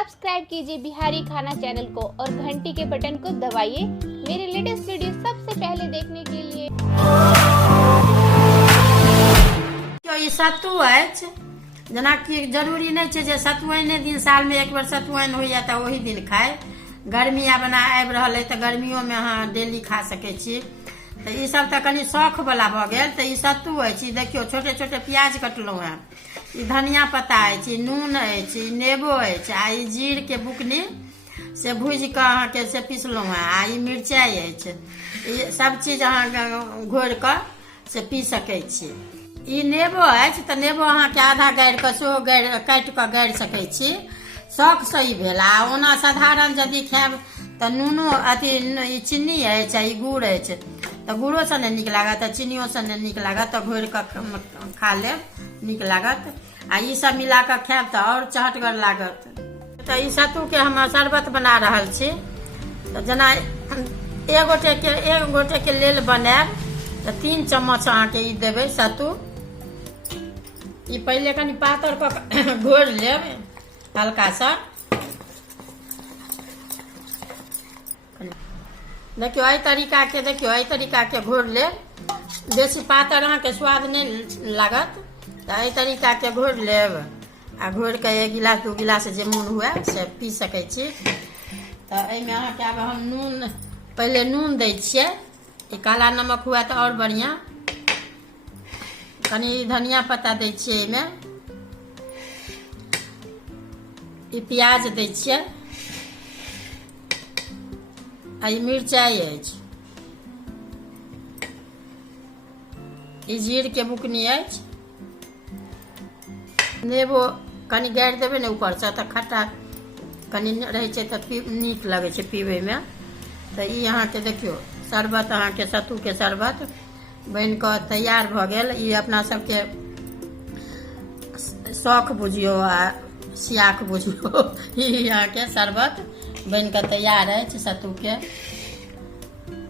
Subscribe कीजिए बिहारी खाना channel को और घंटी के बटन को दबाइए मेरे लेटेस्ट वीडियो सबसे पहले देखने के लिए। ई सत्तू अछि, जेना कि जरूरी नहीं छै जे सतुआइने दिन साल में एक बार सतुआइन होइए तऽ ओही दिन खाए। गर्मी आबना आबि रहल है तऽ गर्मियों में अहाँ डेली खा सकै छी। तऽ ई सब तऽ कनी शौख वाला भऽ गेल। तऽ ई सत्तू अछि, ई देखियो छोटे छोटे प्याज कटलहुँ हैं, ई धनिया पत्ता अछि, नून अछि, ई नेबो अछि, आ ई जीर के बुकनी से भूजि कऽ अहाँके से पीसलहुँ हैं, आ ई मिरचाइ अछि। ई सब चीज अहाँ घोरि कऽ से पी सकै छी। ई नेबो अछि तऽ नेबो अहाँके आधा गाड़ि कऽ सेहो काटि कऽ गाड़ि सकै छी। शौख से ई भेल। आ ओना साधारण यदि खायब तऽ नूनो अथी ई चीनी अछि आ ई गुड़ अछि, तऽ गुड़ो से नहीं नीक लागत, चीनियो से नहीं नीक लागत, तऽ घोरि कऽ खा लेब, नीक लागत। आ ई सब मिला कऽ खायब तऽ और चहटगर लागत। तऽ ई सत्तू के हम शरबत बना रहल छी। तऽ जेना एक गोटे के लेल बनायब तऽ 3 चम्मच अहाँके ई देबै सत्तू। ई पहले कनी पातर कऽ घोरि लेब हल्का सा। देखियो एहि तरीका के घोरि लेब। बेसी पातर अहाँके स्वाद नहीं लागत, तऽ एहि तरीका के घोरि लेब। आ घोरि कऽ 1 गिलास 2 गिलास जे मोन हुए से पी सकै छी। तऽ एहिमे अहाँके आब हम पहले नून दै छियै। ई काला नमक हुए तऽ और बढ़िया। कनी धनिया पत्ता दै छियै एहिमे। ई प्याज दै छियै, आ ई मिरचाइ अछि, ई जीर के बुकनी अछि, नेबो कनी गाड़ि देबै ने ऊपर से तऽ खट्टा कनी रहै छै तऽ नीक लगै छै पीबे में। तऽ ई अहाँके देखियो शरबत, अहाँके सत्तू के शरबत बनि कऽ तैयार भऽ गेल। ई अपना सबके शौख बुझियो आ सियाक बुझियो। ई अहाँके शरबत बनि कऽ तैयार अछि सत्तू के।